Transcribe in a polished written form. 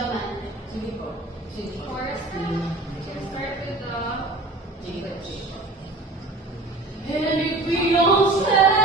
Jaman. Sige po. Sige po. Chorus na. We'll start with the Sige po. English. And if we don't stand